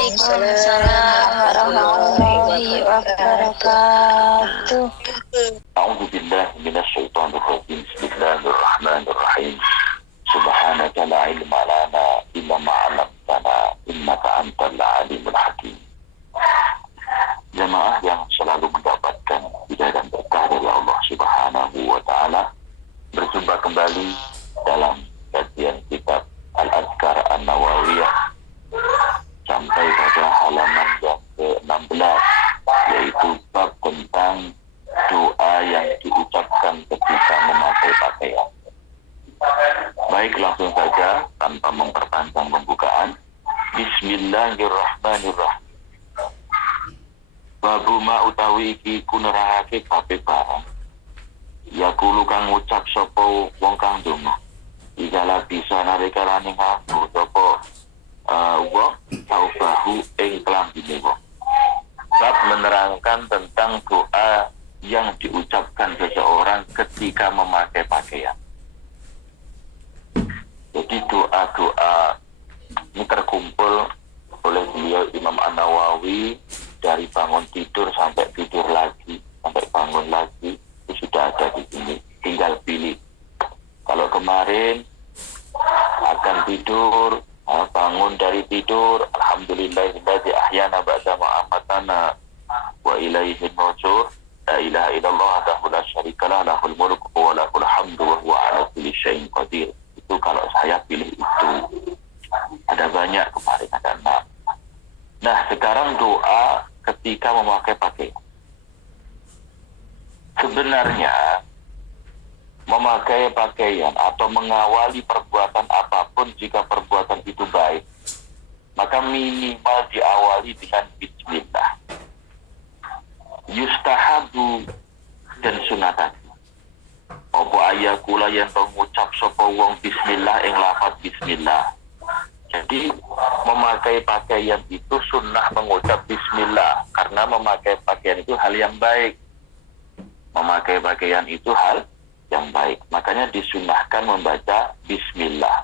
Waalaikumsalam warahmatullahi wabarakatuh. أعوذ بالله من الشيطان الرجيم بسم الله الرحمن الرحيم سبحانك لا علم لنا إلا ما علمتنا إنك أنت العليم الحكيم. Jemaah yang selalu mendapatkan hidayah dan berkah dari Allah Subhanahu wa Ta'ala, berjumpa kembali dalam kajian kitab Al-Adhkar An-Nawawiyah sampai pada halaman yang ke-16, yaitu bab tentang doa yang diucapkan ketika memakai pakaian. Baik, langsung saja tanpa memperpanjang pembukaan. Bismillahirrahmanirrahim. Babu ma utawi iki kunerangake kabeh barang. Ya kulo kang ngucap sapa wong kang donga. Igala bisa narekalane ngaku sapa wong taubahu ing klambine wong. Bab menerangkan tentang doa yang diucapkan seseorang ketika memakai pakaian. Jadi doa-doa ini terkumpul oleh beliau Imam An-Nawawi dari bangun tidur sampai tidur lagi, sampai bangun lagi, itu sudah ada di sini. Tinggal pilih. Kalau kemarin akan tidur, bangun dari tidur, alhamdulillahilladzi ahyana ba'da ma amatana wa ilaihin nusyur. La ilaha illallah wahdahu la syarikalah lahul mulku wa lahul hamdu wa huwa ala kulli syai'in qadir. Itu kalau saya pilih itu. Ada banyak kemarin, ada 6. Nah, sekarang doa ketika memakai pakaian. Sebenarnya memakai pakaian atau mengawali perbuatan apapun, jika perbuatan itu baik, maka minimal diawali dengan bismillah. Yustahabu dan sunatan. Apa ayakula yang mengucap sapa wong bismillah ing lafaz bismillah. Jadi memakai pakaian itu sunnah mengucap bismillah, karena memakai pakaian itu hal yang baik. Memakai pakaian itu hal yang baik. Makanya disunnahkan membaca bismillah.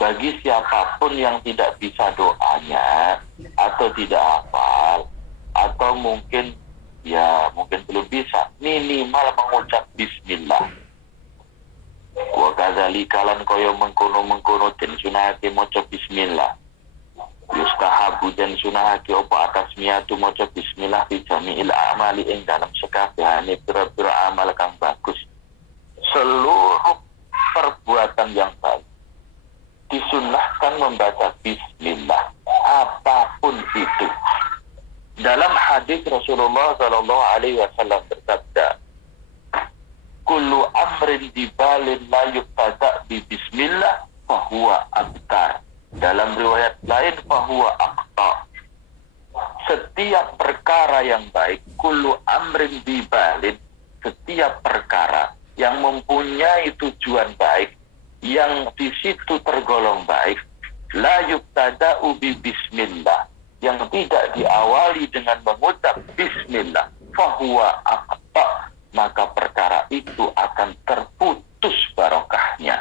Bagi siapapun yang tidak bisa doanya atau tidak hafal, atau mungkin belum bisa, minimal mengucap bismillah. Wa kadzalika lan kaya mengkono den sunahake maca bismillah. Yustahabu dan sunahake apa atas niatu maca bismillah fi jami'il amali ing dalam sekabehane pira-pira amal kang bagus. Seluruh perbuatan yang baik disunnahkan membaca bismillah, apapun itu. Dalam hadis Rasulullah sallallahu alaihi wasallam bersabda, kullu amrin dibalin la yubtada bi bismillah fahuwa abtar. Dalam riwayat lain fahuwa aqta. Setiap perkara yang baik, kullu amrin dibalin, setiap perkara yang mempunyai tujuan baik, yang di situ tergolong baik, la yubtada bi bismillah, yang tidak diawali dengan mengucap bismillah, fahuwa aqta, maka perkara itu akan terputus barokahnya.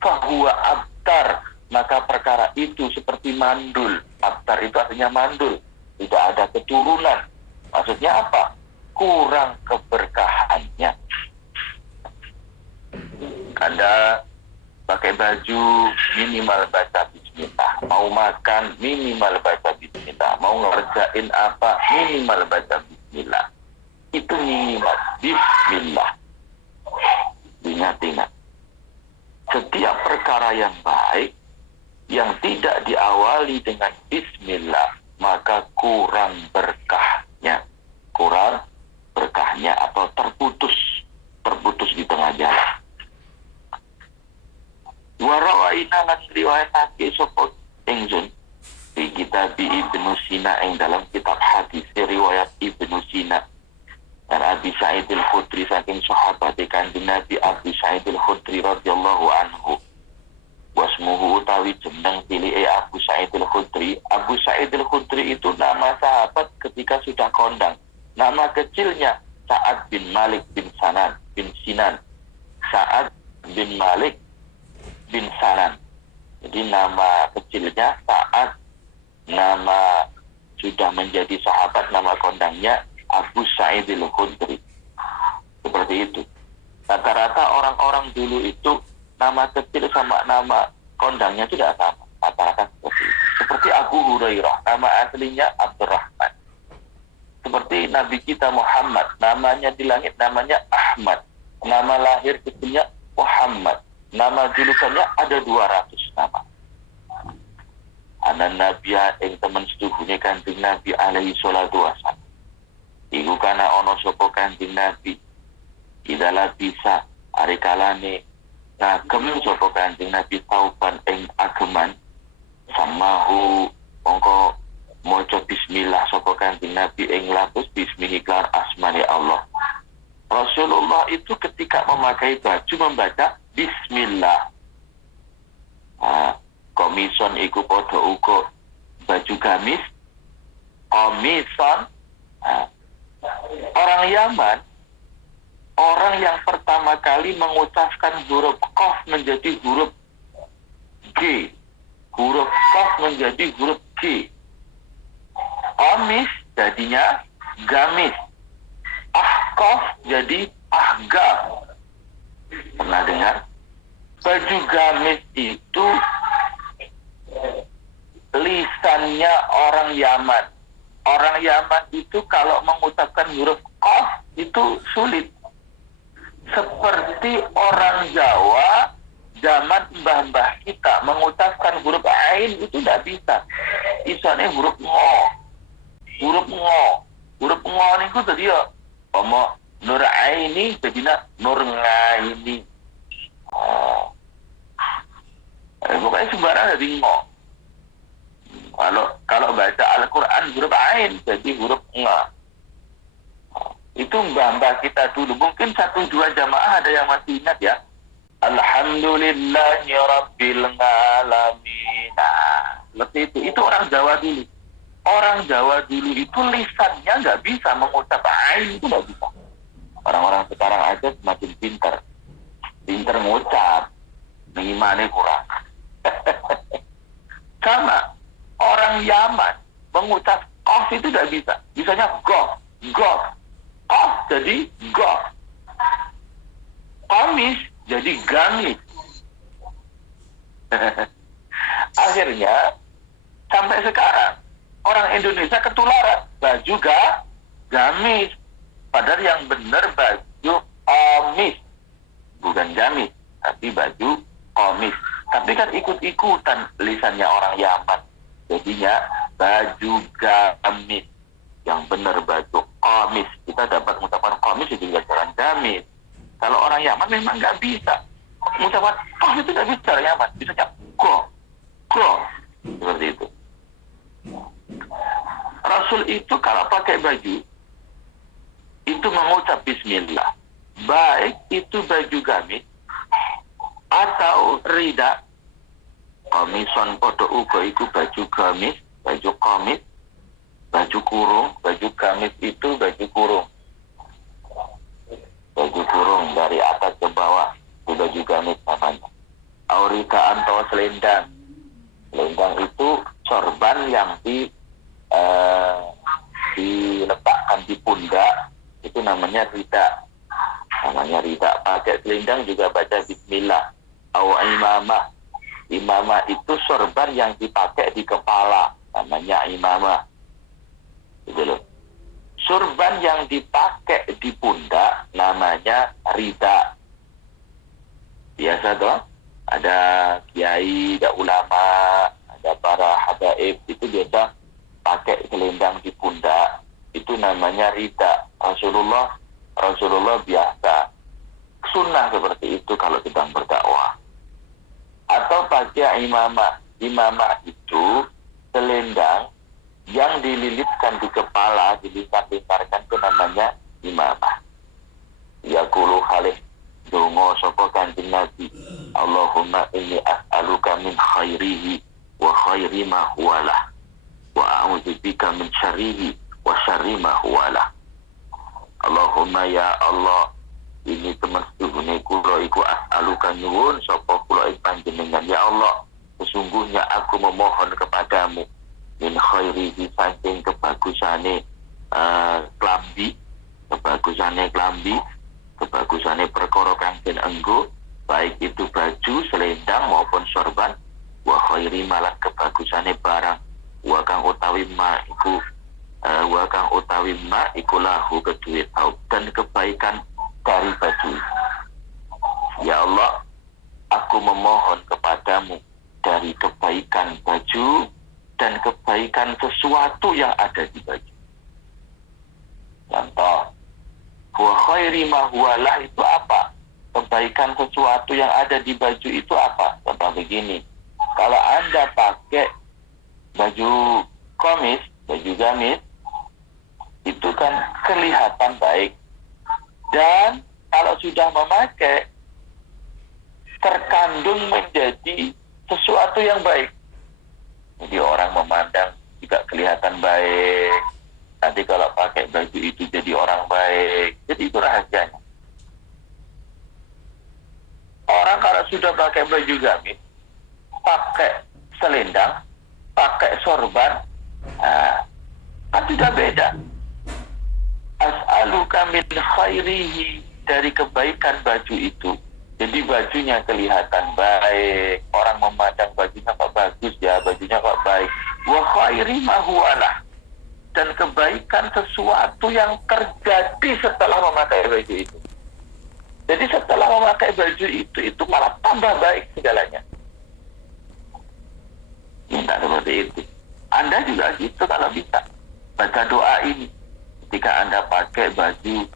Fahuwa abtar, maka perkara itu seperti mandul. Abtar itu artinya mandul, tidak ada keturunan. Maksudnya apa? Kurang keberkahannya. Anda pakai baju minimal baca bismillah, mau makan minimal baca bismillah, mau ngerjain apa minimal baca bismillah. Itu minimal bismillah. Ingat-ingat, setiap perkara yang baik yang tidak diawali dengan bismillah, maka kurang berkahnya. Kurang berkahnya atau terputus di tengah jalan. Warawaina lan riwayatake sapa ingsun di kitab Ibnu Sina ing dalam kitab hadis riwayat Ibnu Sina dan Abi Sa'id al-Khudri saking sahabat Kanjeng Nabi Abu Sa'id al-Khudri radhiyallahu anhu. Wasmuhu utawi jeneng pilih Abu Sa'id al-Khudri. Abu Sa'id al-Khudri itu nama sahabat ketika sudah kondang. Nama kecilnya Sa'ad bin Malik bin Sinan. Sa'ad bin Malik bin Sanan. Jadi nama kecilnya Sa'ad, nama sudah menjadi sahabat, nama kondangnya Abu Sa'id al-Khudri. Seperti itu. Rata-rata orang-orang dulu itu nama kecil sama nama kondangnya tidak sama. Rata-rata seperti itu. Seperti Abu Hurairah, nama aslinya Abdurrahman. Seperti Nabi kita Muhammad, namanya di langit namanya Ahmad. Nama lahir kecilnya Muhammad. Nama julukannya ada 200 nama. Anak Nabi yang teman setuhunya Kanjeng Nabi alaihi salatu wassalam. Iku kana ono sapa Kanjeng Nabi. Idalah bisa ari kalane ngagem sapa Kanjeng Nabi tauban ing ageman samahu mongko maca bismillah sapa Kanjeng Nabi ing lapus bismihi kelar asmane Allah. Rasulullah itu ketika memakai baju membaca bismillah. Komison iku padha uga baju gamis komison. Orang Yaman, orang yang pertama kali mengucapkan huruf Qaf menjadi huruf G, huruf Qaf menjadi huruf G. Qamis jadinya gamis, ahqaf jadi ahgaf. Pernah dengar? Baju gamis itu lisannya orang Yaman. Orang Yaman itu kalau mengucapkan huruf Qaf itu sulit. Seperti orang Jawa zaman mbah-mbah kita mengucapkan huruf Ain itu tidak bisa. Isane huruf Ngo. Huruf Ngo. Huruf Ngo itu tadi ya. Nur Aini jadinya Nur Ngaini. Pokoknya sembarang jadi Ngo. Kalau baca Al-Quran huruf Ain jadi huruf Nga. Itu mbah-mbah kita dulu. Mungkin 1-2 jamaah ada yang masih ingat ya. Alhamdulillahi Rabbil Alamin. Nah, seperti itu. Itu orang Jawa dulu. Orang Jawa dulu itu lisannya nggak bisa mengucap Ain, itu nggak bisa. Orang-orang sekarang aja semakin pintar. Pintar ngucap. Imannya kurang. Sama. Orang Yaman mengucap Qaf itu tidak bisa. Bisanya Gof. Gof. Qaf jadi Gof. Qamis jadi gamis. Akhirnya sampai sekarang orang Indonesia ketularan baju gamis. Padahal yang benar baju qamis. Bukan gamis, tapi baju qamis. Tapi kan ikut-ikutan lisannya orang Yaman. Jadinya baju gamis. Yang benar baju qamis. Kita dapat mengucapkan qamis itu juga jalan gamis. Kalau orang Yaman memang nggak bisa. Mengucapkan qamis itu nggak bisa orang Yaman. Bisa go. Seperti itu. Rasul itu kalau pakai baju itu mengucap bismillah. Baik itu baju gamis atau rida. Komison podo uga iku baju gamis, baju komit, baju kurung, baju gamis itu baju kurung. Baju kurung dari atas ke bawah, itu baju gamis namanya. Aurika atau selendang. Selendang itu sorban yang diletakkan di pundak, itu namanya rida. Namanya rida. Pakai selendang juga baca bismillah. Au imamah. Imamah itu sorban yang dipakai di kepala, namanya imamah. Gitu loh. Sorban yang dipakai di pundak namanya rida. Biasa toh, ada kiai, ada ulama, ada para habaib itu biasa pakai selendang di pundak, itu namanya rida. Rasulullah biasa sunnah seperti itu kalau sedang berdakwah. Atau pakai imamah. Imamah itu selendang yang dililitkan di kepala, dilingkar-lingkarkan, itu namanya imamah. Yaqulu khalih dongo sapa Kanjeng Nabi, Allahumma inni as'aluka min khairihi wa khairi ma huwalah wa a'udzubika min syarrihi wa syarri ma huwalah. Allahumma ya Allah, ini teman setuhune kula iku as'aluka nyuwun sapa kula ing panjenengan, ya Allah, sesungguhnya aku memohon kepadamu min khairihi saking kebagusane klambi, kebagusane perkara kang den enggo, baik itu baju, selendang maupun sorban, wa khairi malah kebagusane barang, wa kang utawi ma iku lahu kedue taub, dan kebaikan dari baju. Ya Allah, aku memohon kepadamu dari kebaikan baju dan kebaikan sesuatu yang ada di baju. Contoh, wa khairi ma huwalah itu apa? Kebaikan sesuatu yang ada di baju itu apa? Contoh begini, kalau Anda pakai baju gamis, itu kan kelihatan baik. Dan kalau sudah memakai, terkandung menjadi sesuatu yang baik. Jadi orang memandang juga kelihatan baik. Nanti kalau pakai baju itu jadi orang baik. Jadi itu rahasianya. Orang kalau sudah pakai baju gamis, pakai selendang, pakai sorban, kan sudah beda. As'aluka min khairihi, dari kebaikan baju itu. Jadi bajunya kelihatan baik, orang memandang bajunya kok bagus ya, bajunya kok baik. Wa khairi ma huwalah, dan kebaikan sesuatu yang terjadi setelah memakai baju itu. Jadi setelah memakai baju itu malah tambah baik segalanya. Minta seperti itu. Anda juga gitu kalau bisa. Baca doa ini. Ketika Anda pakai baju,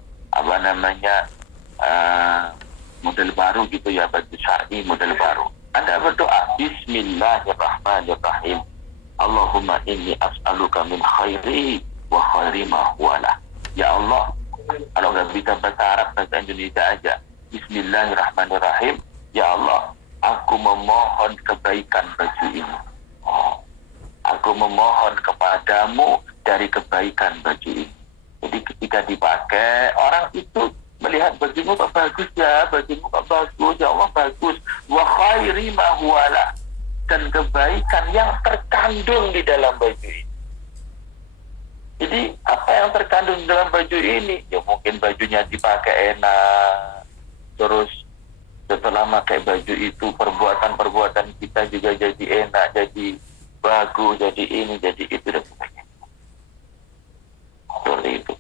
model baru gitu ya, baju syar'i model baru. Anda berdoa, Bismillahirrahmanirrahim. Allahumma inni as'aluka min khairi wa khairi ma huwalah. Ya Allah, kalau nggak bisa bahasa Arab, bahasa Indonesia aja. Bismillahirrahmanirrahim. Ya Allah, aku memohon kebaikan baju ini. Aku memohon kepadamu dari kebaikan baju ini. Jadi ketika dipakai, orang itu melihat bajumu kok bagus ya, bajumu kok bagus, ya Allah bagus. Wa khairi ma huwalah, dan kebaikan yang terkandung di dalam baju ini. Jadi apa yang terkandung di dalam baju ini? Ya mungkin bajunya dipakai enak, terus setelah pakai baju itu perbuatan kita juga jadi enak, jadi bagus, jadi ini, jadi itu dan sebagainya. Seperti itu.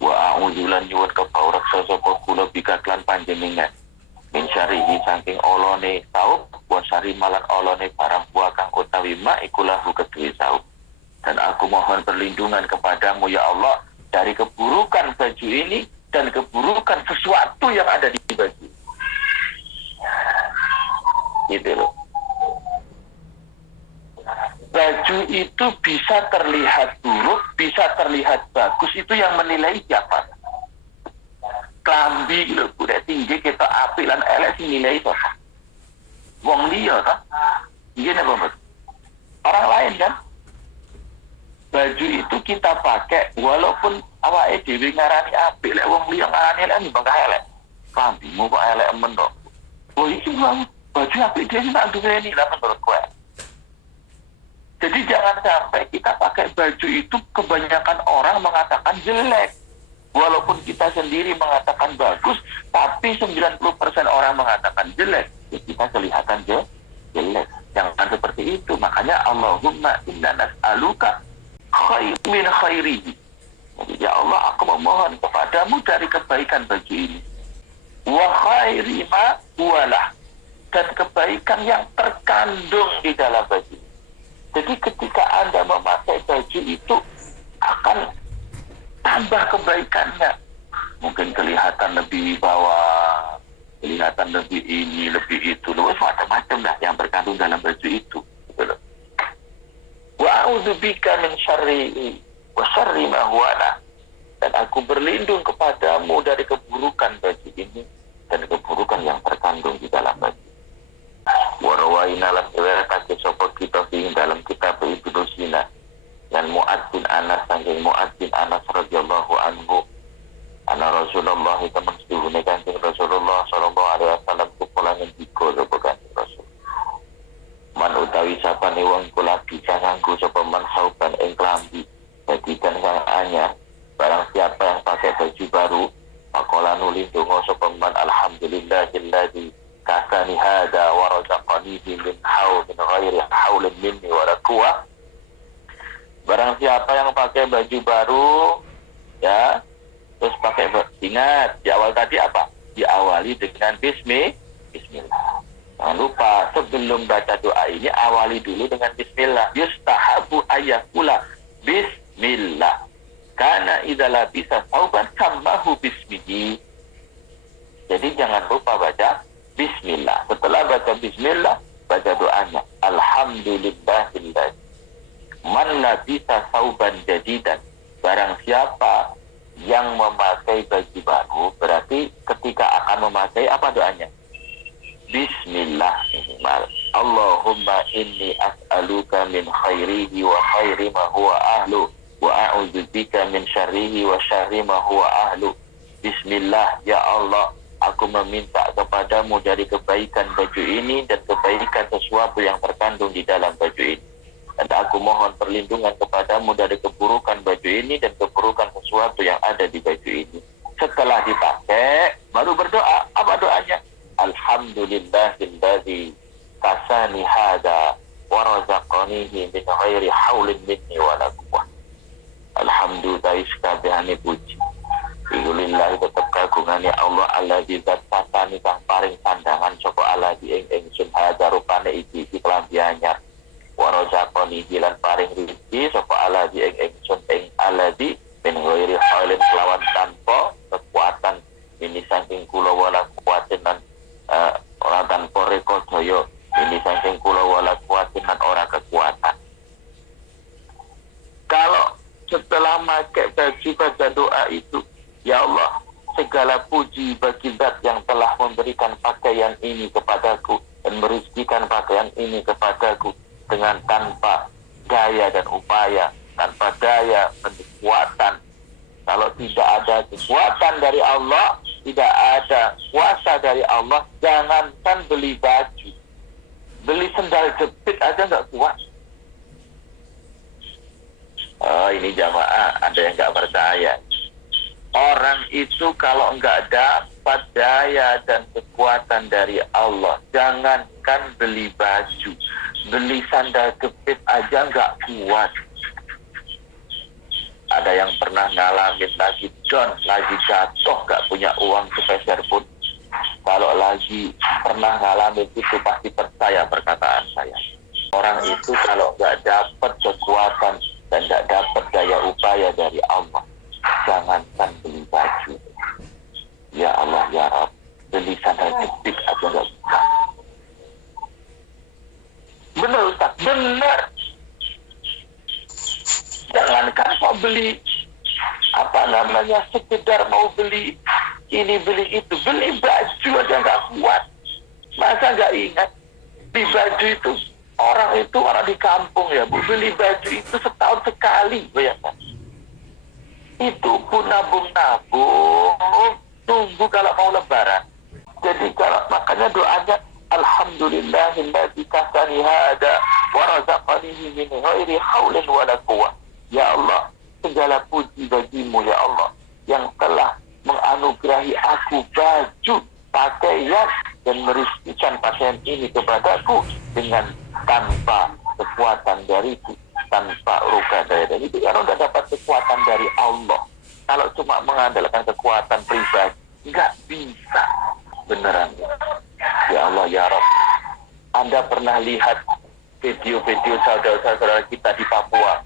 Wa a'udzulan nyuwun kepaurak sosok kula bikatlan panjenengan. Min syarihi saking olone saub, wa syari malan olone barang buakang utawi ma ikulahu kedue saub. Dan aku mohon perlindungan kepadamu ya Allah dari keburukan baju ini dan keburukan sesuatu yang ada di baju. Gitu loh. Baju itu bisa terlihat buruk, bisa terlihat bagus, itu yang menilai siapa? Klambi lho, udah tinggi kita api lan elek sing nilai itu. Wong liya kan? Iya apa? Orang lain kan? Baju itu kita pakai walaupun awake dhewe ngarani apik, lek wong liya ngarani elek mbangkah elek. Klambimu kok elek men kok. Oh iki baju apik dhewe tak duweni lah menurut kowe. Jadi jangan sampai kita pakai baju itu kebanyakan orang mengatakan jelek. Walaupun kita sendiri mengatakan bagus, tapi 90% orang mengatakan jelek. Ya kita kelihatan jelek. Jangan seperti itu. Makanya Allahumma inna nas'aluka min khairihi. Jadi ya Allah, aku memohon kepadamu dari kebaikan baju ini. Wa khairi ma huwalah, dan kebaikan yang terkandung di dalam baju. Jadi ketika Anda memakai baju itu akan tambah kebaikannya. Mungkin kelihatan lebih bawah, kelihatan lebih ini, lebih itu. Lalu macam-macam lah yang terkandung dalam baju itu. Wa a'udzubika min syarri wa syarri ma huwalah. Dan aku berlindung kepadamu dari keburukan baju ini dan keburukan yang terkandung di dalam baju. Warawaina lam riwayatake sapa kita ing dalam kitab Ibnu Sina dan Mu'adz bin Anas saking Mu'adz bin Anas radhiyallahu anhu ana Rasulullah teman sedune Kanjeng Rasulullah sallallahu alaihi wasallam kula ngendika sapa Kanjeng Rasul man utawi sapane wong kula bisa nganggo sapa man sauban ing klambi bagikan kang anyar. Barang siapa yang pakai baju baru, faqala nuli donga sapa man alhamdulillahilladzi kasani hada wa razaqanihi min ghairi haulin minni wa la quwwah. Barang siapa yang pakai baju baru, ya, terus pakai, ingat di awal tadi apa? Diawali dengan bismillah. Jangan lupa sebelum baca doa ini awali dulu dengan bismillah. Yustahabu ayyakula bismillah. Karena idza bisa sauban sammahu bismihi. Jadi jangan lupa baca bismillah. Setelah baca bismillah, baca doanya. Alhamdulillahilladzi man labisa sauban jadidan. Barang siapa yang memakai baju baru, berarti ketika akan memakai apa doanya? Bismillah minimal. Allahumma inni as'aluka min khairihi wa khairi ma huwa ahlu wa a'udzubika min syarrihi wa syarri ma huwa ahlu. Bismillah, ya Allah, aku meminta kepadamu dari kebaikan baju ini dan kebaikan sesuatu yang terkandung di dalam baju ini. Dan aku mohon perlindungan kepadamu dari keburukan baju ini dan keburukan sesuatu yang ada di baju ini. Setelah dipakai, baru berdoa. Apa doanya? Alhamdulillahilladzi kasani hada wa razaqanihi min ghairi haulin minni wa la quwwah. Alhamdulillah sekabehane puji. Alhamdulillah tetep kagungane Allah alladzi zat kasani kang paring sandangan sapa alladzi ing ingsun hada rupane iki klambi anyar. Wa razaqanihi lan paring rezeki sapa alladzi ing ingsun ing alladzi min ghairi haulin kelawan tanpa kekuatan ini saking kula wala kuwatin lan ora tanpa reka daya ini saking kula wala kuwatin lan ora kekuatan. Kalau setelah pakai baju baca doa itu, ya Allah, segala puji bagi zat yang telah memberikan pakaian ini kepadaku dan merezekikan pakaian ini kepadaku dengan tanpa daya dan upaya, tanpa daya dan kekuatan. Kalau tidak ada kekuatan dari Allah, tidak ada kuasa dari Allah, jangankan beli baju, beli sendal jepit aja nggak kuat. Oh, ini jamaah, ada yang nggak percaya. Orang itu kalau nggak dapat daya dan kekuatan dari Allah, jangankan beli baju, beli sandal jepit aja nggak kuat. Ada yang pernah ngalamin lagi down, lagi jatuh, nggak punya uang sepeser pun. Kalau lagi pernah ngalamin itu pasti percaya perkataan saya. Orang itu kalau nggak dapat kekuatan dan nggak dapat daya upaya dari Allah, jangankan beli baju. Ya Allah, ya Rabb, beli sandal jepit aja nggak bisa. Benar Ustaz, benar. Jangankan mau beli sekedar mau beli ini beli itu, beli baju aja nggak kuat. Masa nggak ingat beli baju itu orang di kampung ya Bu, beli baju itu setahun sekali, bayangkan. Itu pun nabung tunggu kalau mau lebaran. Jadi kalau makanya doanya alhamdulillahilladzi kasani hada wa razaqanihi min ghairi haulin wa la quwwah. Ya Allah, segala puji bagimu ya Allah yang telah menganugerahi aku baju, pakaian dan merezekikan pakaian ini kepadaku dengan tanpa kekuatan dariku, tanpa ruka daya dari itu. Kalau nggak dapat kekuatan dari Allah, kalau cuma mengandalkan kekuatan pribadi, nggak bisa. Beneran ya Allah ya Rabb. Anda pernah lihat video-video saudara-saudara kita di Papua,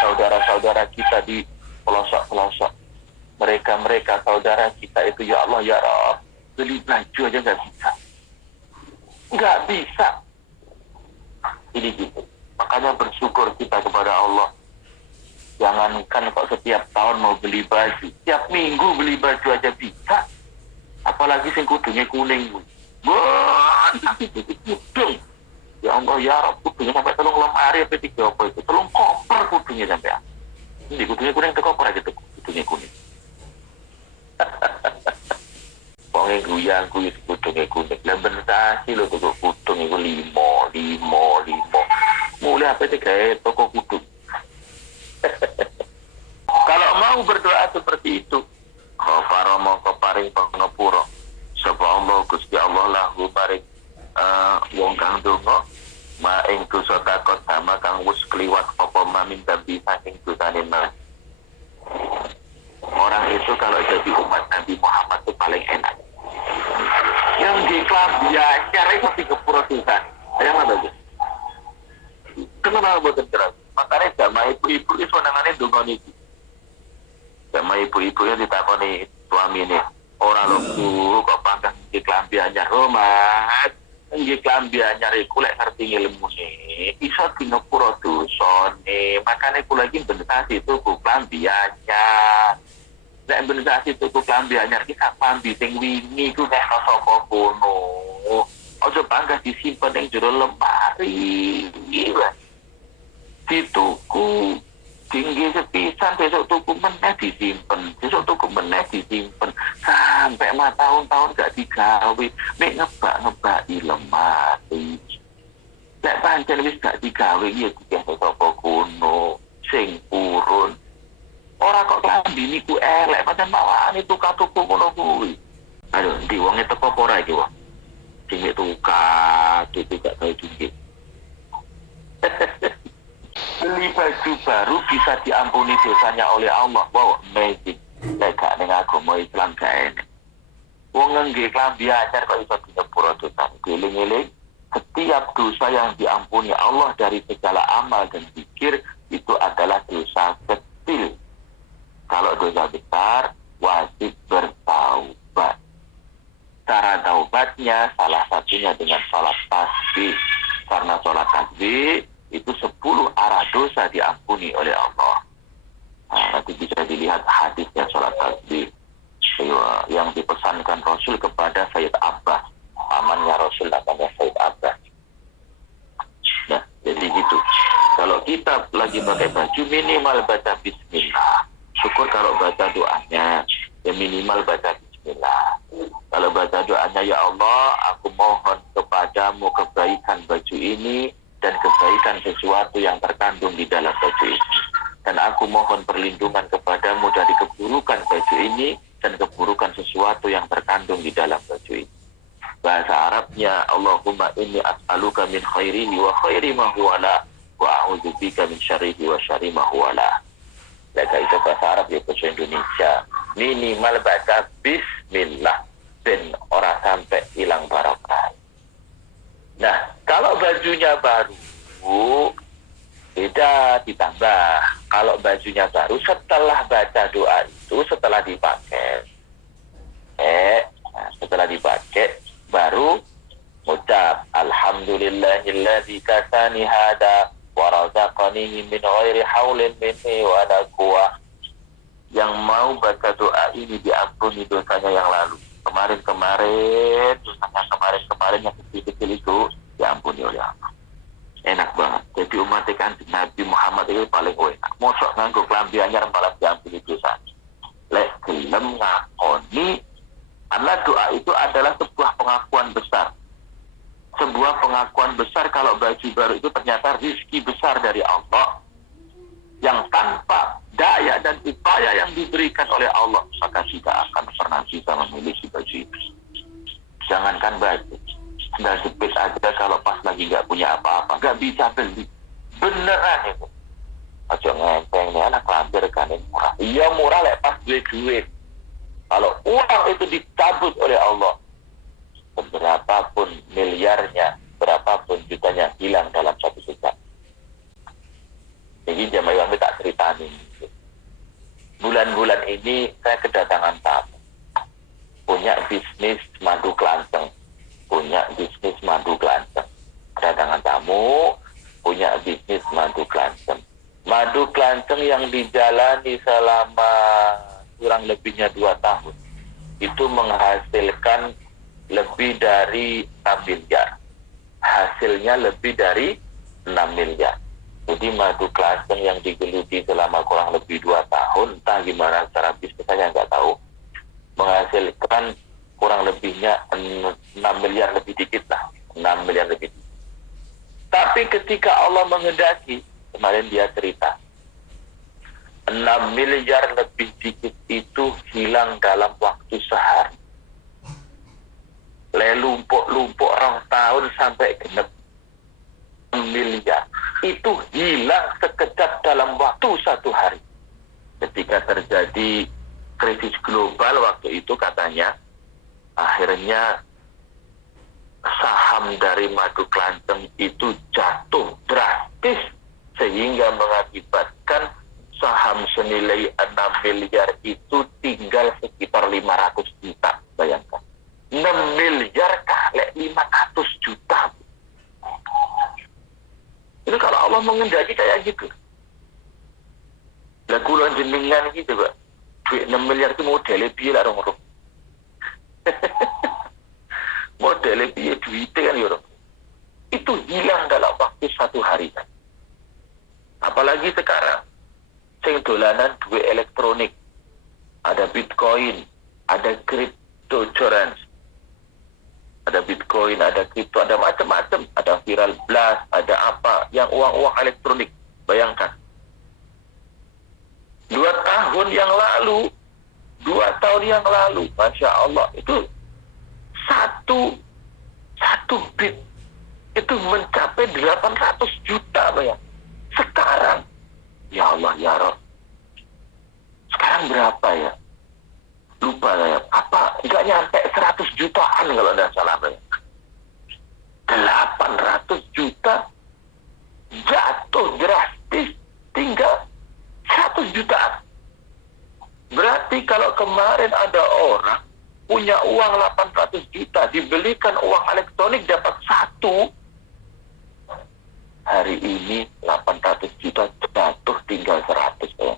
saudara-saudara kita di pelosok-pelosok, mereka saudara kita itu ya Allah ya Rabb, beli baju aja nggak bisa. Ini gitu. Makanya bersyukur kita kepada Allah. Jangankan kok setiap tahun mau beli baju, setiap minggu beli baju aja bisa. Apalagi sing kudungnya kuning. Wah, tapi kudung. Ya Allah ya Rabb, kudungnya sampai 3 lemari apa 3 apa itu, 3 koper kudungnya sampai. Ini kudungnya kuning ke koper gitu, kudungnya kuning. Pokoknya guyangku itu kudungnya kuning. Dan benar sih lo tuh kudung itu limo. apa kayak toko kudung. Kalau mau berdoa seperti itu, ghafara mongko paring pangapura sapa Allah Gusti Allah lahu paring wong kang donga ma ing dosa takut sama kang wis kliwat apa mamin dambi saking dosane mas. Orang itu kalau jadi umat Nabi Muhammad itu paling enak. Yang di kelabian cari kopi kepura dosa. Yang mana aja? Kenapa buatan keras? Makanya sama ibu-ibu itu senangannya donga niki. Sama ibu-ibunya ditakoni suami ini. Orang lho kok pangkas di kelabiannya rumah. Nggih klambi anyar iku lek ngerti ilmune iso dinepuro dosane. Makane kula iki benetasi tuku klambi anyar. Lek benetasi tuku klambi anyar iki sak klambi sing wingi iku nek ana sapa kono. Aja pangkas disimpen ning jero lemari. Dituku tinggi sepisan, besok tuku meneh disimpen, besok tuku meneh disimpen, sampai 5 tahun gak digawe, mek ngebak di lemari. Lek pancen wis gak digawe ya dikene sapa kuno, sing purun. Ora kok klambi niku elek, pancen mawane tuku ngono kuwi. Aduh, ndi wonge teko apa ora iki wong? Sing tukar, itu gak tau dingin. Beli baju baru bisa diampuni dosanya oleh Allah. Wow, amazing. Lek ning agama Islam gak enak. Wong nggih klambi anyar kok iso dinepuro dosa. Eling-eling setiap dosa yang diampuni Allah dari segala amal dan zikir itu adalah dosa kecil. Kalau dosa besar wajib bertaubat. Cara taubatnya salah satunya dengan salat tasbih. Karena salat tasbih itu 10 arah dosa diampuni oleh Allah. Nah, nanti bisa dilihat hadisnya salat tasbih yang dipesankan Rasul kepada Sayyid Abbas. Amannya Rasul namanya Sayyid Abbas. Nah, jadi gitu. Kalau kita lagi pakai baju minimal baca bismillah. Syukur kalau baca doanya ya minimal baca bismillah. Kalau baca doanya ya Allah, aku mohon kepadamu kebaikan baju ini dan kebaikan sesuatu yang terkandung di dalam baju ini. Dan aku mohon perlindungan kepadamu dari keburukan baju ini dan keburukan sesuatu yang terkandung di dalam baju ini. Bahasa Arabnya, Allahumma inni as'aluka min khairihi wa khairi ma huwa la wa a'udzubika min syarrihi wa syarri ma huwa la. Leka itu bahasa Arab ya bahasa Indonesia. Minimal baca bismillah dan orang sampai hilang barokah. Nah, kalau bajunya baru, beda ditambah. Kalau bajunya baru, setelah baca doa itu, setelah dipakai, baru ucap Alhamdulillahilladzi kasani hada wa razaqani min ghairi haulin minni wa la quwwah. Yang mau baca doa ini diampuni dosanya yang lalu. Kemarin yang kecil-kecil itu diampuni oleh Allah. Enak banget. Jadi umat kan Nabi Muhammad itu paling enak. Mosok nganggo klambi anyar malah diampuni dosa. Lek gelem ngakoni, karena doa itu adalah sebuah pengakuan besar. Sebuah pengakuan besar kalau baju baru itu ternyata rizki besar dari Allah yang tanpa daya dan upaya yang diberikan oleh Allah maka tidak akan pernah bisa memiliki baju itu. Jangankan baju, sandal jepit aja kalau pas lagi nggak punya apa-apa nggak bisa beli. Beneran itu. Aja ngenteng nih anak lampir kan yang murah. Iya murah lepas duit. Kalau uang itu dicabut oleh Allah, berapapun miliarnya, berapapun jutanya hilang dalam satu saat. Jadi jamaah yang tak ceritain. Bulan-bulan ini saya kedatangan tamu. Punya bisnis madu klanteng. Kedatangan tamu, punya bisnis madu klanteng. Madu klanteng yang dijalani selama kurang lebihnya 2 tahun. Itu menghasilkan lebih dari 6 miliar. Hasilnya lebih dari 6 miliar. Jadi madu klanteng yang digeluti selama kurang lebih 2 tahun, entah gimana cara bisnis saya nggak tahu, menghasilkan kurang lebihnya 6 miliar lebih dikit lah. 6 miliar lebih dikit. Tapi Tapi ketika Allah menghendaki, kemarin dia cerita, 6 miliar lebih dikit itu hilang dalam waktu sehari. Lumpuk-lumpuk orang tahun sampai genep 6 miliar. Itu hilang sekejap dalam waktu 1 hari. Ketika terjadi krisis global waktu itu katanya, akhirnya saham dari Madu Klanteng itu jatuh drastis sehingga mengakibatkan saham senilai 6 miliar itu tinggal sekitar 500 juta. Bayangkan, 6 miliar kali 500 juta. Itu kalau Allah mengendaki kayak gitu. Lah kula jenengan gitu, Pak. Duit 6 miliar itu modelnya piye lah orang-orang. Modelnya piye duitnya kan ya orang. Itu hilang dalam waktu 1 hari. Apalagi sekarang sing dolanan duit elektronik. Ada Bitcoin, ada cryptocurrency. Ada Bitcoin, ada kripto, ada macam-macam. Ada viral blast, ada apa. Yang uang-uang elektronik. Bayangkan. 2 tahun yang lalu, Masya Allah, itu satu bit itu mencapai 800 juta, bayang. Sekarang, ya Allah, ya Rabb. Sekarang berapa ya? Lupa saya. Apa? Nggak nyampe 100 jutaan kalau tidak salah, bayang. 800 juta jatuh drastis, tinggal 100 jutaan. Berarti kalau kemarin ada orang punya uang 800 juta, dibelikan uang elektronik dapat 1, hari ini 800 juta jatuh tinggal 100, ya.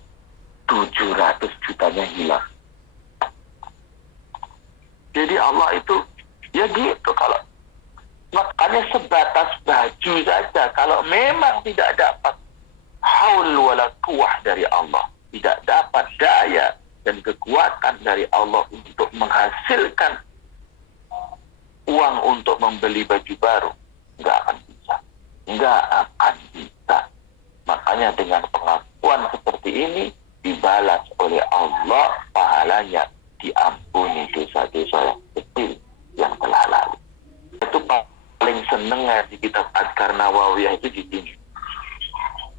700 jutanya hilang. Jadi Allah itu ya gitu. Kalau makanya sebatas baju saja, kalau memang tidak dapat haul wala quwwah dari Allah, tidak dapat daya dan kekuatan dari Allah untuk menghasilkan uang untuk membeli baju baru, nggak akan bisa. Makanya dengan pengakuan seperti ini dibalas oleh Allah, pahalanya diampuni dosa-dosa yang kecil yang telah lalu. Itu paling seneng di kitab Adhkar Nawawiyah itu di sini.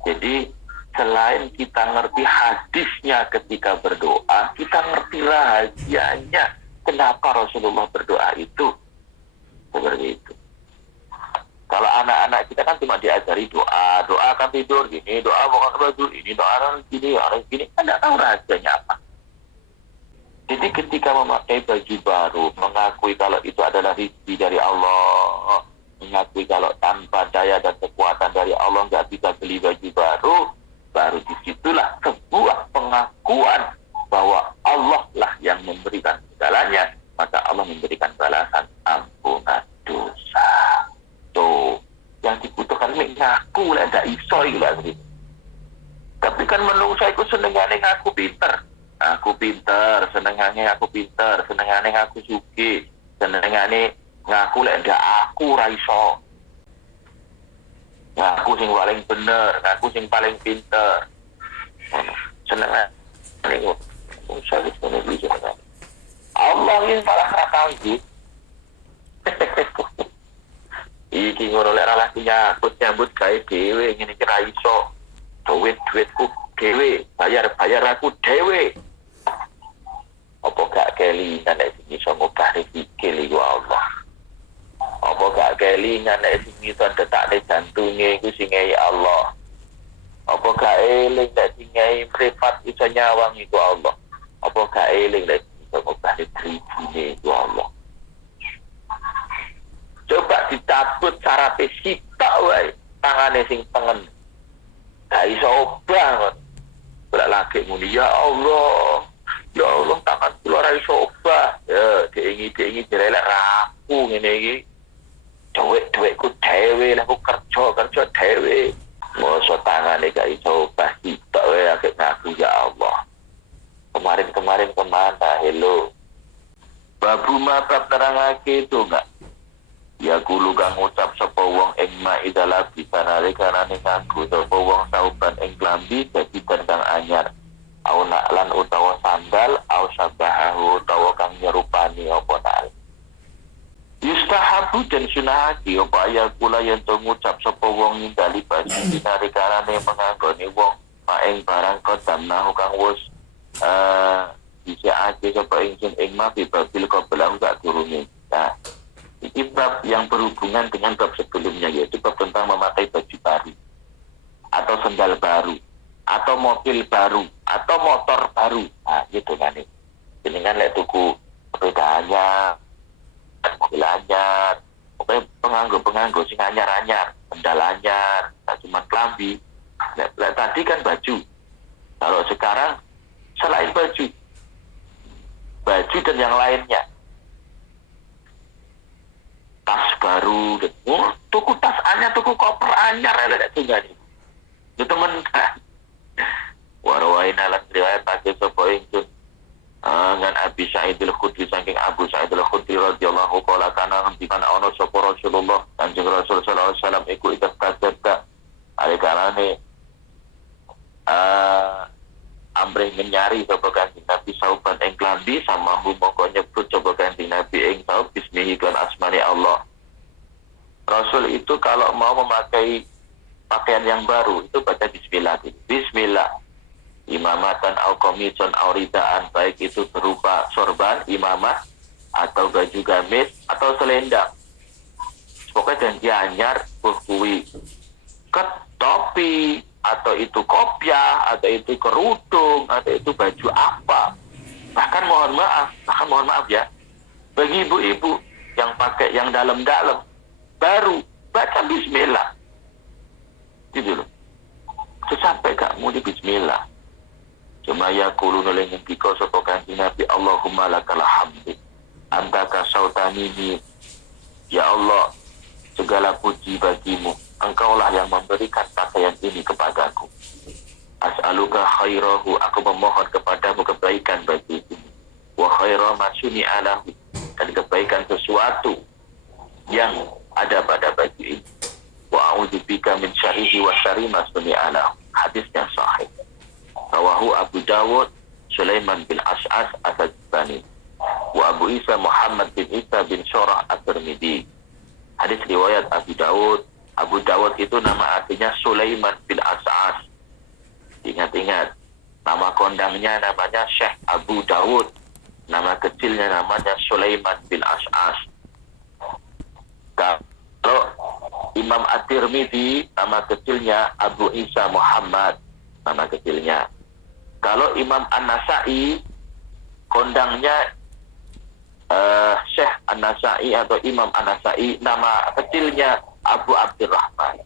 Jadi selain kita ngerti hadisnya ketika berdoa, kita ngerti rahasianya kenapa Rasulullah berdoa itu seperti itu. Kalau anak-anak kita kan cuma diajari doa kan tidur gini, doa bukan baju ini, doa kan gini, harus gini, kan nggak tahu rahasianya apa. Jadi ketika memakai baju baru, mengakui kalau itu adalah rezeki dari Allah, mengakui kalau tanpa daya dan kekuatan dari Allah nggak bisa beli baju baru disitulah sebuah pengakuan bahwa Allah lah yang memberikan segalanya, maka Allah memberikan balasan ampunan dosa. Tuh, yang dibutuhkan ngaku lah, tidak iso lah. Tapi kan menungso iku senengane ngaku pinter. Aku pinter, senengane aku pinter, senengane aku sugih, senengane ngaku lek ndak aku ra iso. Ngaku sing paling bener, ngaku sing paling pinter. Senengane kok usah disebut bisa. Allah ini malah ra kanggo. Iki ngono lek ra lakunya nyambut gawe dhewe ngene iki ra iso. Duitku dhewe, bayar aku dhewe. Apa gak kelingan nek sing iso ngubah rezeki iku Allah. Apa gak kelingan nek sing iso detakne jantunge iku sing Allah. Apa gak eling nek sing mripat iso nyawang iku Allah. Apa gak eling nek iso ngubah rezekine iku Allah. Coba dicabut syaratnya sitok wae tangane sing tengen. Gak iso obah. Bolak lagi muni ya Allah tangan kula ra iso obah. Ya diingi direlek raku ngene iki. Duitku dhewe lah, aku kerja dhewe. Mosok tangane gak iso obah sitok wae akeh ngaku ya Allah. Kemarin kemana? Hello. Babu mabab terangake itu enggak? Ya kulo kang ngucap sapa wong ing maidalah bisana nalikanane nganggo sapa wong sauban ing klambi jadidan kang anyar au naklan utawa sandal au sabahu utawa kang nyerupani apa nal yustahabu dan sunahati apa ya kula yen to ngucap sapa wong nindali baju nalikanane menganggone wong maing barang kodamna kang wis bisa aja sapa ingsun ing mafi babil qablahu gak turune. Nah, ini bab yang berhubungan dengan bab sebelumnya, yaitu bab tentang memakai baju baru atau sendal baru atau mobil baru atau motor baru. Nah gitu kan nih, ini kan lihat tuku sepedanya, mobil anyar, pokoknya penganggo sing anyar sendal anyar, tak cuma kelambi. Nah, tadi kan baju, kalau sekarang selain baju dan yang lainnya, tas baru, tuku tas anyar, tuku koper anyar, ada juga nih. Itu temen warwain alam riwayat pakai sopo ingsun ngan Abi Sa'idil Khudri saking Abu Sa'idil Khudri radhiyallahu qala kana ngendikan ana sapa Rasulullah Kanjeng Rasul sallallahu alaihi wasallam iku ikat kadata alikarane amrih menyari sapa Kanjeng Nabi sauban ing klambi sama mongko nyebut sapa Kanjeng Nabi ing saub bismihi kan asmani Allah. Rasul itu kalau mau memakai pakaian yang baru itu baca bismillah. Bismillah. Imamatan au qamisun au ridaan, baik itu berupa sorban imamah atau baju gamis atau selendang. Pokoknya janji anyar kuwi ket topi atau itu kopiah atau itu kerudung atau itu baju apa. Bahkan mohon maaf ya, bagi ibu-ibu yang pakai yang dalam-dalam baru baca bismillah. Gitu loh. Sampai kamu di bismillah. Cuma yaquluna lan yaqiko sapa Kanjeng Nabi Allahumma lakal hamd. Anta kasautanini. Ya Allah, segala puji bagimu. Engkaulah yang memberikan pakaian ini kepadaku. As'aluka khairahu, aku memohon kepadamu kebaikan bagi ini. Wa khaira ma suni'a lahu, dan kebaikan sesuatu yang ada pada baju ini. Wa a'udzubika min syarrihi wa syarri ma suni'a lahu. Hadisnya sahih. Rawahu Abu Dawud Sulaiman bin Ash'as As-Sajbani wa Abu Isa Muhammad bin Isa bin Syurah At-Tirmidzi. Hadis riwayat Abu Dawud. Abu Dawud itu nama aslinya Sulaiman bin Ash'as. Ingat-ingat, nama kondangnya namanya Syekh Abu Dawud, nama kecilnya namanya Sulaiman bin Ash'as. Kalau Imam At-Tirmidzi, nama kecilnya Abu Isa Muhammad, nama kecilnya. Kalau Imam An-Nasa'i, kondangnya Syekh An-Nasa'i atau Imam An-Nasa'i, nama kecilnya Abu Abdurrahman.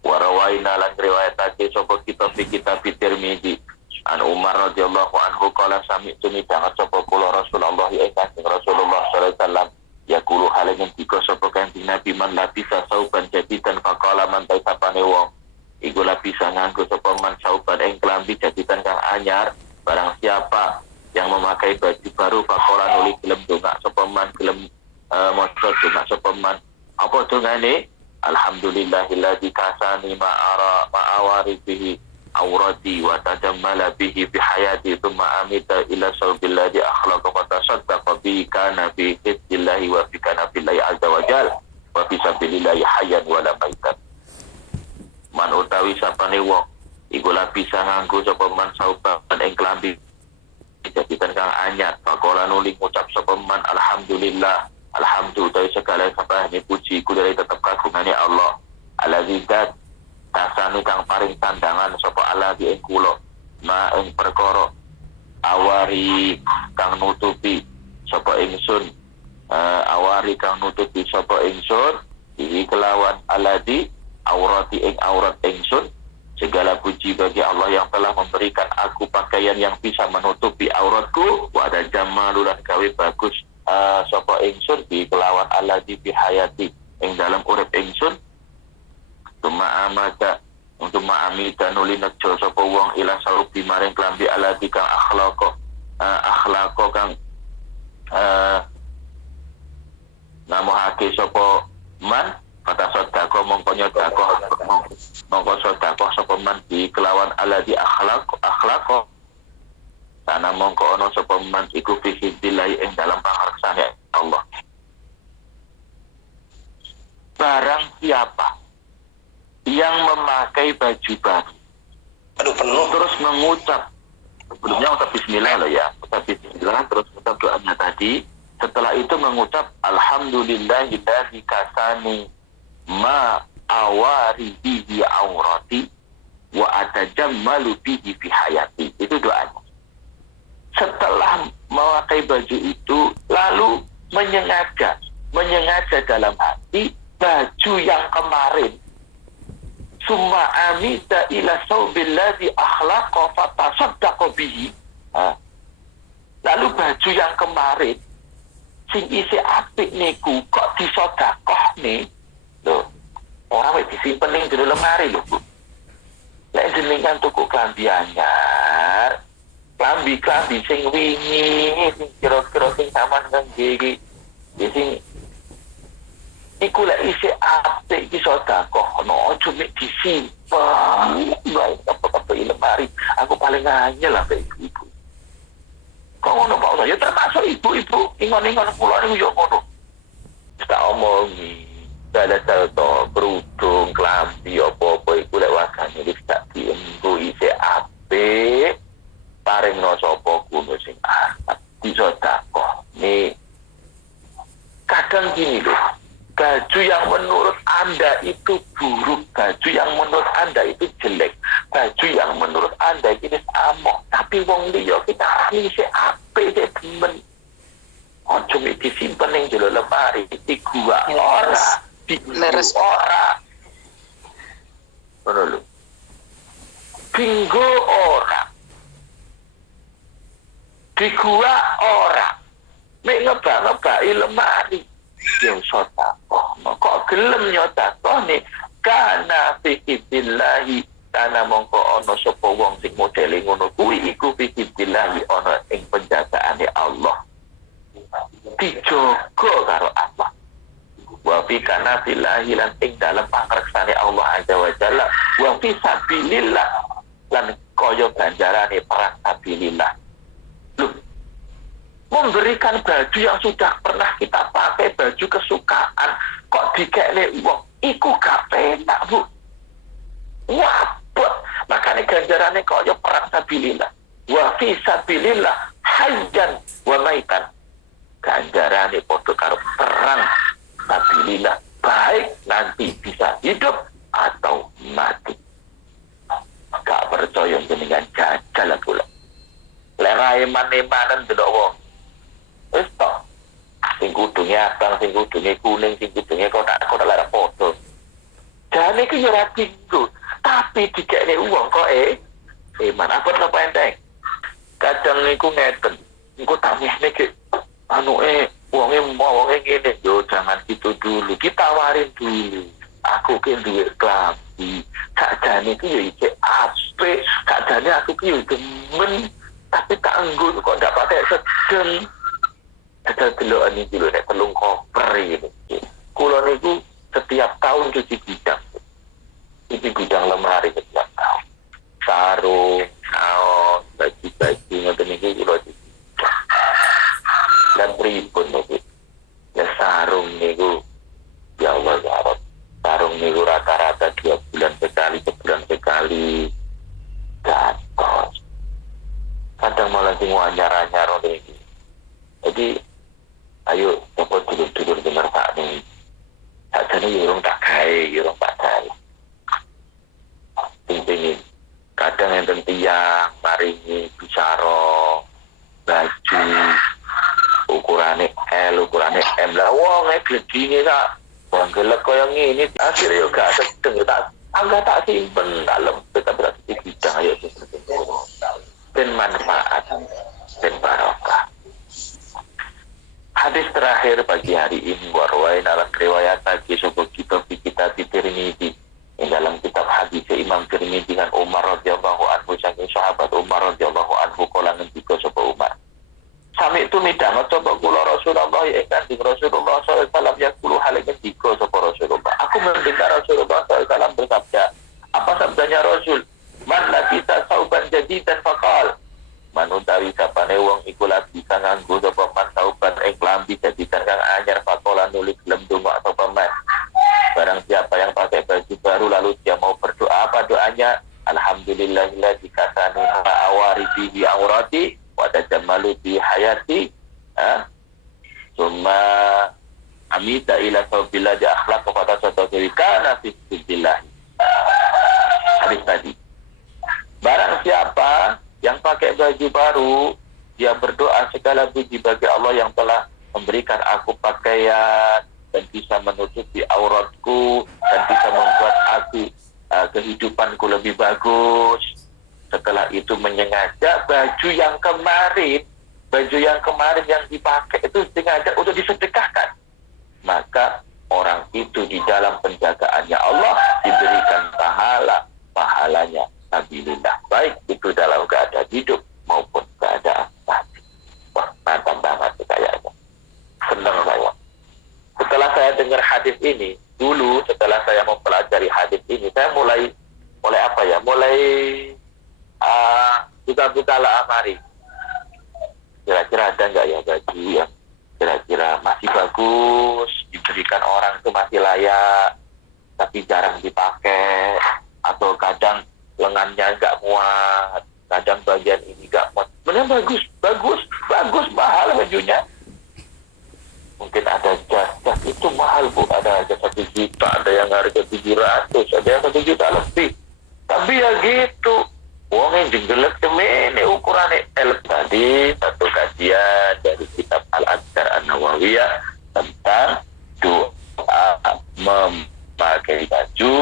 Warawaina lan riwayatake sapa kita fi kitab Tirmidzi an Umar radhiyallahu anhu qala sami'tu midhangat sapa kula Rasulullah Kanjeng Rasulullah sallallahu alaihi wasallam yaqulu halagen dika sapa Kanjeng Nabi man lapisa sauban jadidan faqala man taisapane wong iku lapisa nganggo sapa man sauban ing klambi jadidan kang anyar barang siapa yang memakai baju baru faqala nuli gelem dongak sapa man gelem maca dongak sapa man apa dongane alhamdulillahilladzi kasani ma'awari bihi awrati wa tajammala bihi bi hayati thumma amita ila sawbilladzi akhlaqa wa tasaddaqa bi kana bi hizbillahi wa fi kana billahi azza wa jal wa fi sabilillahi hayyan wa la maitan. Man utawi sapane wong iku bisa nganggo sapa man sauban ing klambi jadikan kang anyar faqala nuli ngucap sapa man alhamdulillah. Alhamdulillah segala sabahane puji ku dari tetep kagungane Allah. Alazidat kasane kang paring tandangan sapa Allah di ing kula ma ing perkara awari kang nutupi sapa ingsun awari kang nutupi sapa ingsun iki kelawan aladi aurati ing aurat ingsun. Segala puji bagi Allah yang telah memberikan aku pakaian yang bisa menutupi auratku wa ada jamalulan gawe bagus sapa ingsun di kelawan alladzi fi hayati ing dalam urip ingsun tuma amata untuk ma'amita nuli nejo sapa wong ila saubi maring klambi alladzi kang akhlaqo kang namuhake sapa man kata sedekah mongko nyedekah mongko sedekah sapa man bi kelawan alladzi akhlaqo sana mongko ana sapa man iku fi hizbillahi ing dalam pangarsane Allah. Barang siapa yang memakai baju baru, penuh. terus mengucap sebelumnya ucap bismillah loh ya, ucap bismillah terus ucap doanya tadi, setelah itu mengucap alhamdulillahilladzi kasani ma awari bihi aurati wa atajammalu bihi fi hayati. Itu doanya. Setelah memakai baju itu lalu menyengaja dalam hati baju yang kemarin, summa amida ila saubilladzi akhlaqa fatasaddaqa bihi. Lalu baju yang kemarin sing isi apik niku kok disedekahne lho, ora wis disimpen ning jero lemari lho Bu. Lek jenengan tuku klambi anyar, klambi sing wingi sing kira-kira sing sampean ngangge sing iku lek isi apik iki sedekahno aja mek disimpen bae apa-apa di lemari. Aku paling anyel lah ibu. Kok ngono Pak Ustaz? Ya termasuk ibu-ibu ingon-ingon kula niku yo ngono. Tak omongi, dal-dal to berudung, klambi apa-apa iku lek wagane wis tak dienggo isih apik, paringno sapa kuno sing arep disedekahne. Kadang gini loh, baju yang menurut Anda itu buruk, baju yang menurut Anda itu jelek, baju yang menurut Anda ini amok, tapi wong liya kita arani sik apik sik demen. Ojo mek disimpen ning jero lemari, gua ora, leres ora. Ngono lho. Tinggo ora. Di gua ora. Mek ngebak-ngebaki lemari. Yang sedekah, kok gelem nyodakoh nih kana fi billahi, kana mongko ana sapa wong sing modele ngono kuwi iku fi billahi ana ing penjagaane Allah, dijogo karo Allah. Wa fi kana billahi lan ing dalem pangreksane Allah azza wa jalla, wa fi sabilillah lan kaya ganjarane perang sabilillah. Loh, memberikan baju yang sudah pernah kita pakai, baju kesukaan, kok dikekne wong, iku gak penak Bu. Wabot, makanya ganjarannya kaya perang sabilillah. Wa fi sabilillah hayyan wa maitan. Ganjarannya podo karo perang sabilillah, baik nanti bisa hidup atau mati. Gak percaya jenengan jajal lah pula. Lerai manen-manen delok wong. Wis tok. Sing kudunge abang, sing kudunge kuning, sing kudunge kotak lara foto. Jane iki yo ora tinggu, tapi dikekne uang kok mana apa apa enteng. Kadang niku ngeten. Engko tak mehne ki wonge ngene yo jangan gitu dulu. Ditawarin dulu. Aku ki duwe klambi. Sakjane iki yo isih apik, sakjane aku ki yo demen, tapi tak enggo kok ndak pakai sedeng. Ada delokan iki lho nek telung koper iki. Kula niku setiap tahun cuci gudang. Cuci gudang lemari setiap tahun. Sarung, kaos, baju-baju ngoten niku kula cuci. Dan pripun niku? Ya sarung niku ya Allah ya Rabb. Sarung niku rata-rata 2 bulan sekali, sebulan sekali. Gatos. Kadang malah sing anyar-anyar iki. Jadi ayo coba dulur-dulur dengar Pak nih. Sakjane urung tak gawe, urung tak gawe. Pingin kadang enten tiyang maringi bicara baju ukurane L, ukurane M lah. Wong gledine tak banggelek koyo ngene. Akhire yo gak sedeng tak angga tak simpen dalem tetap berarti bidang ayo ben manfaat ben barokah. Hadis terakhir pagi hari ini warwain alat riwayat bagi sopo kita Tirmidzi. Di dalam kitab hadis Imam Tirmidzi dengan Umar radhiyallahu anhu, saking sahabat Umar radhiyallahu anhu kala ngendika sapa Umar. Sami itu midhanget sapa kula Rasulullah ing kanjeng Rasulullah sallallahu alaihi wasallam yaqulu hale ngendika sapa Rasulullah. Aku mendengar Rasulullah sallallahu alaihi wasallam bersabda, tanya Rasul, man labisa sauban jadidan faqal, man utawi sapane wong iku labisa nganggo sapa man sauban ing klambi jadidan kang anyar faqala nulis lem donga atau peman. Barang siapa yang pakai baju baru lalu dia mau berdoa, apa doanya? Alhamdulillahilladzi kasani ma'awari bihi aurati wa tajammalu bi hayati. Summa amita ila saubillah di akhlaq kepada suatu kana fi billah. Hadis tadi. Barang siapa yang pakai baju baru, dia berdoa segala puji bagi Allah yang telah memberikan aku pakaian dan bisa menutupi auratku dan bisa membuat aku kehidupanku lebih bagus. Setelah itu menyengaja baju yang kemarin yang dipakai itu sengaja untuk disedekahkan, maka orang itu di dalam penjagaannya Allah diberikan pahalanya sabilillah, baik itu dalam keadaan hidup maupun keadaan mati. Wah, mantap banget kayaknya. Senang saya. Setelah saya dengar hadis ini, dulu setelah saya mempelajari hadis ini, saya mulai apa ya? Mulai buka-buka lemari. Kira-kira ada nggak ya baju yang kira-kira masih bagus, diberikan orang itu masih layak, tapi jarang dipakai, atau kadang lengannya nggak muat, kadang bagian ini nggak muat. Sebenarnya bagus, mahal bajunya. Mungkin ada jas itu mahal, Bu, ada jas 1 juta, ada yang harga 700, ada yang 1 juta lebih. Tapi ya gitu, uangnya jenggelek ini ukurannya. Tadi satu kajian dari kitab Al-Adhkar An-Nawawiyah tentang doa memakai baju,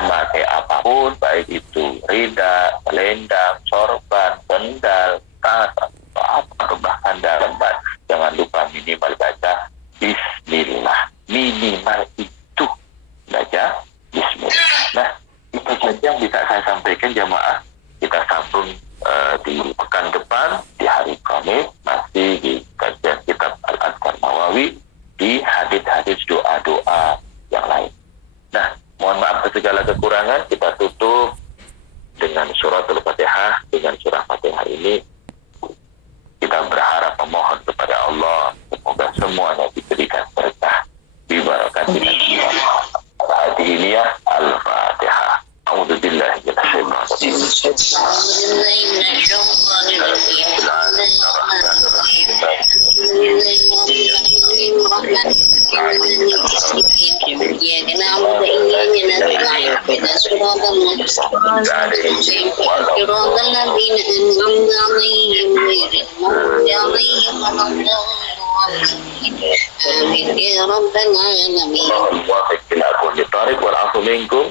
memakai apapun, baik itu rida, selendang, sorban, sendal, tas, atau bahkan dalemban. Jangan lupa minimal baca Bismillah. Minimal itu baca Bismillah. Nah, itu saja yang bisa saya sampaikan jamaah. Kita sambung di pekan depan, di hari Kamis, masih di kajian kitab Al-Adhkar Nawawi, di hadis-hadis doa-doa yang lain. Nah, mohon maaf segala kekurangan, kita tutup dengan surat Al-Fatihah. Dengan surah Fatihah ini kita berharap memohon kepada Allah semoga semuanya diberikan berkah di barakatillah. Hadiriniyah Al-Fatihah. A'udzu billahi minasyaitonir Amin ya rabbal alamin. Wa billahi taufiq wal 'afwu minkum.